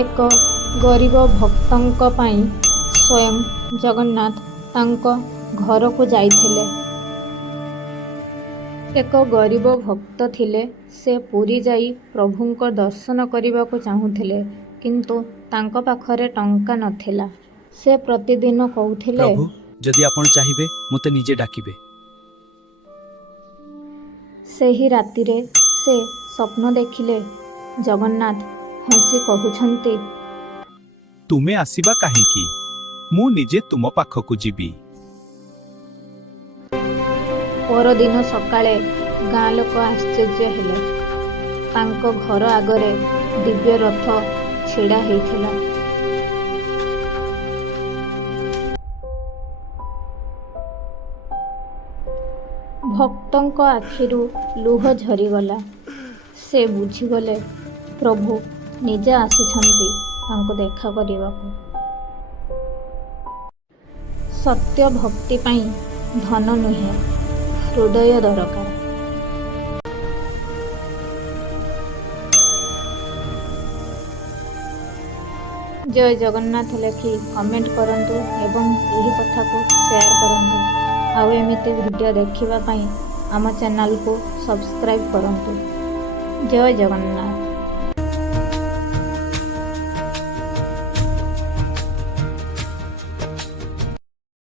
ଏକ ଗରିବ ଭକ୍ତଙ୍କ ପାଇଁ ସ୍ୱୟଂ ଜଗନ୍ନାଥ ତାଙ୍କ ଘରକୁ ଯାଇଥିଲେ। ଏକ ଗରିବ ଭକ୍ତ ଥିଲେ। ସେ ପୁରୀ ଯାଇ ପ୍ରଭୁଙ୍କ ଦର୍ଶନ କରିବାକୁ ଚାହୁଁଥିଲେ, କିନ୍ତୁ ତାଙ୍କ ପାଖରେ ଟଙ୍କା ନଥିଲା। ସେ ପ୍ରତିଦିନ କହୁଥିଲେ, ପ୍ରଭୁ, ଯଦି ଆପଣ ଚାହିଁବେ ମୋତେ ନିଜେ ଡାକିବେ। ସେହି ରାତିରେ ସେ ସ୍ୱପ୍ନ ଦେଖିଲେ ଜଗନ୍ନାଥ ହସି କହୁଛନ୍ତି, ତୁମେ ଆସିବା କାହିଁକି? ମୁଁ ନିଜେ ତୁମ ପାଖକୁ ଯିବି। ପରଦିନ ସକାଳେ ଗାଁ ଲୋକ ଆଶ୍ଚର୍ଯ୍ୟ ହେଲେ। ତାଙ୍କ ଘର ଆଗରେ ଦିବ୍ୟ ରଥ ଛିଡ଼ା ହେଇଥିଲା। ଭକ୍ତଙ୍କ ଆଖିରୁ ଲୁହ ଝରିଗଲା। ସେ ବୁଝିଗଲେ ପ୍ରଭୁ ନିଜେ ଆସିଛନ୍ତି ତାଙ୍କୁ ଦେଖା କରିବାକୁ। ସତ୍ୟ ଭକ୍ତି ପାଇଁ ଧନ ନୁହେଁ, ହୃଦୟ ଦରକାର। ଜୟ ଜଗନ୍ନାଥ ଲେଖି କମେଣ୍ଟ କରନ୍ତୁ ଏବଂ ଏହି କଥାକୁ ସେୟାର କରନ୍ତୁ। ଆଉ ଏମିତି ଭିଡ଼ିଓ ଦେଖିବା ପାଇଁ ଆମ ଚ୍ୟାନେଲକୁ ସବସ୍କ୍ରାଇବ୍ କରନ୍ତୁ। ଜୟ ଜଗନ୍ନାଥ।